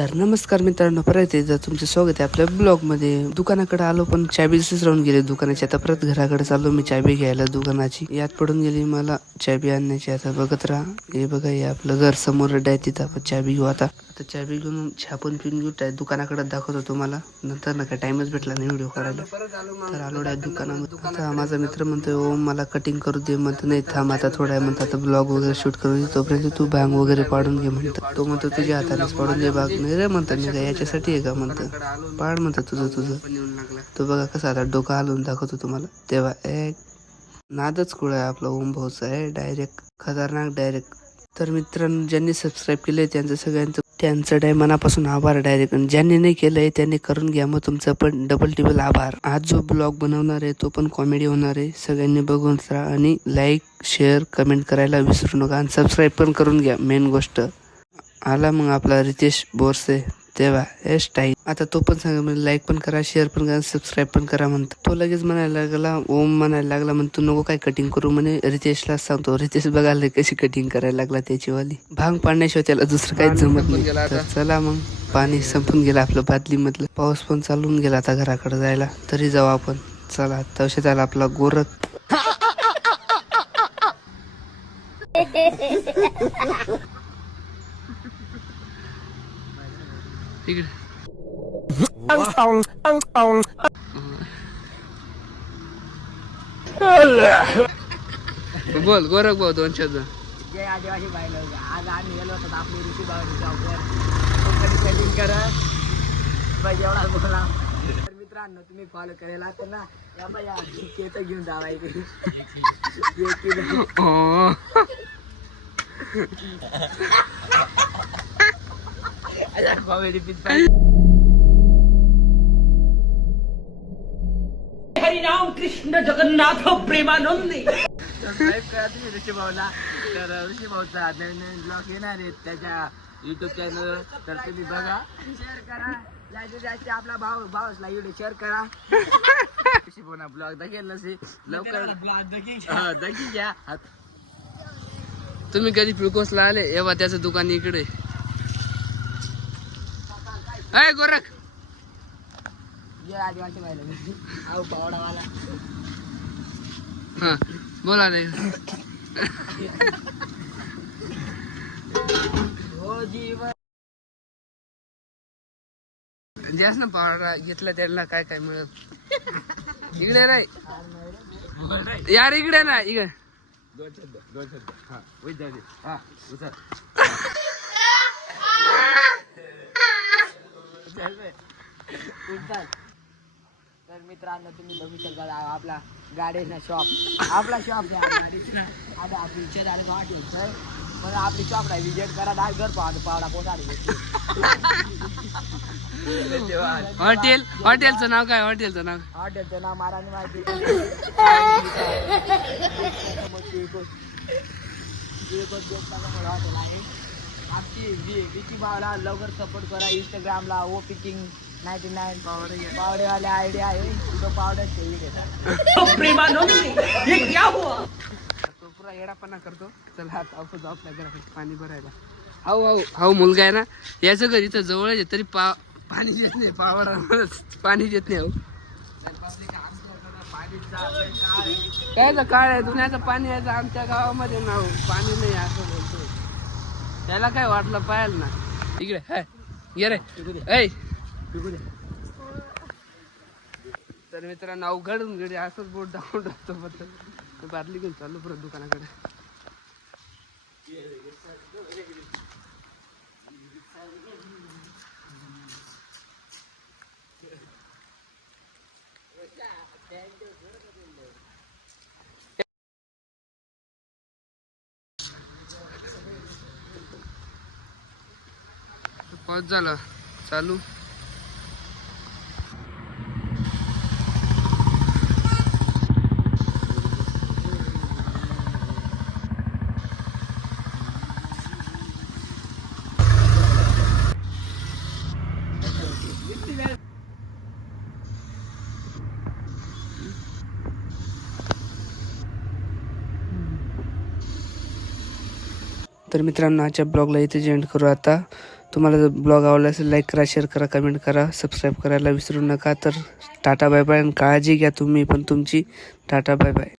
तर नमस्कार मित्रांनो, परत एकदा तुमचं स्वागत आहे आपल्या ब्लॉगमध्ये. दुकानाकडे आलो पण चाबी दिसच राहून गेली दुकानाची. आता परत घराकडे चाललो मी चाबी घ्यायला दुकानाची. याद पडून गेली मला चाबी आणण्याची. आता बघत राहा, हे बघा हे आपलं घर समोर आहे, तिथं आपण चाबी घेऊ. आता चाबी घेऊन छापून पिऊन घेऊ. दुकानाकडे दाखवतो तुम्हाला नंतर. ना काय टाइमच भेटला नाही व्हिडिओ काढायला. तर आलो दुकानामध्ये. आता माझा मित्र म्हणतोय ओ मला कटिंग करू दे. म्हणतो नाही थांब आता थोडा आहे, म्हणतो आता ब्लॉग वगैरे शूट करून तोपर्यंत तू भांग वगैरे पाडून घे म्हणतो. तो म्हणतो तुझ्या हातानेच पाडून दे भाग. नाही रे म्हणतात, मी काय याच्यासाठी आहे का म्हणतं, पाड म्हणतात तुझं. तो बघा कसा आता डोकं हलवून दाखवतो तुम्हाला. तेव्हा एक नादच कुळ आहे आपला ओम भाऊचा आहे, डायरेक्ट खतरनाक डायरेक्ट. तर मित्रांनो, ज्यांनी सबस्क्राईब केलंय त्यांचं मनापासून आभार डायरेक्ट. आणि ज्यांनी नाही केलंय त्यांनी करून घ्या, मग तुमचं पण डबल टिबल आभार. आज जो ब्लॉग बनवणार आहे तो पण कॉमेडी होणार आहे. सगळ्यांनी बघून राहा आणि लाईक शेअर कमेंट करायला विसरू नका. आणि सबस्क्राईब पण करून घ्या. मेन गोष्ट आला मग आपला रितेश बोरसे, तेव्हा टाईम. आता तो पण सांगा म्हणजे लाईक पण करा, शेअर पण करा, सबस्क्राईब पण करा म्हणतो. तो लगेच म्हणायला लागला, ओम म्हणायला लागला, म्हण तू नको काय कटिंग करू म्हणे. रितेशला सांगतो. रितेश बघायला कशी कटिंग करायला लागला त्याचीवाली. भांग पाडण्याशिवाय त्याला दुसरं काहीच जमत नाही. तर चला मग, पाणी संपून गेलं आपलं बादली मधलं. पाऊस पण चालून गेला आता घराकडे जायला. तरी जाऊ आपण. चला तवशे त्याला आपला गोरख. बोल गोरख भाऊ दोन शब्द. जय आदिवासी बायला. आज आम्ही गेलो होतो आपली ऋषी बाबाची जॉबवर. कटिंग करा पाहिजे एवढा बोला. तर मित्रांनो, तुम्ही फॉलो करायला तर ना या केस घेऊन जावा इथे. Comedy picture. हरिनाम कृष्ण जगन्नाथ प्रेमानंदी. सबस्क्राईब करा तुम्ही ऋषी भाऊला. तर ऋषी भाऊचा नवीन ब्लॉग येणार आहेत त्याच्या युट्यूब चॅनल. तर तुम्ही बघा, शेअर करा. जास्तीत जास्त आपला भाऊसला व्हिडिओ शेअर करा. ऋषी भाऊना ब्लॉग दाखल नसे लवकर दाखी घ्या. तुम्ही कधी पिळकोसला आले एव्हा त्याचं दुकान इकडे. अय गोरख. जय आदिवासी बायला. आऊ पावडावाला. हा बोला रे. हो जीवन. ज्यास ना पावडा घेतला त्याला काय काय मिळत. इकडे रे यार, इकडे ना इकडे. तर मित्रांनो, तुम्ही बघू शकता आपला गाडीचा शॉप. आपला शॉप आहे. आता आपली इच्छा झाली गाठ येतोय पण आपली शॉप नाही. विजिट करा. घर पावडा पोटाडी. हॉटेलचं नाव काय? हॉटेलचं नाव महाराणी माहिती. हॉटेल आहे. आमची विकी भावाला लवकर सपोर्ट करा. इंस्टाग्रामला ओ पिकिंग 99 पावडेवाले आयडिया आहे. तुझं पावडर ठेवी देतात. तो पुरा येडापणा करतो. चला आता आपण जाऊ आपल्या घराकडे पाणी भरायला. हाऊ मुलगा आहे ना, याचं घर इथं जवळ आहे तरी पाणी देत नाही. पावडा पाणी देत नाही. कायचं काळ आहे, दुनियाचं पाणी यायचं आमच्या गावामध्ये ना पाणी नाही असं बोलतो. त्याला काय वाटलं पाहिजे ना. इकडे हाय ये रे. ऐ तर मित्रांनो, अवघडून घडी असंच बोट दाखवून टाकतो. बादली घेऊन चाललो परत दुकानाकडे. पाऊस झाला चालू. तर मित्रांनो, आजच्या ब्लॉगला इथे एंड करू आता. तुम्हाला जर ब्लॉग आवडला असेल लाईक करा, शेअर करा, कमेंट करा, सबस्क्राईब करायला विसरू नका. तर टाटा बाय बाय आणि काळजी घ्या तुम्ही पण तुमची. Tata bye bye.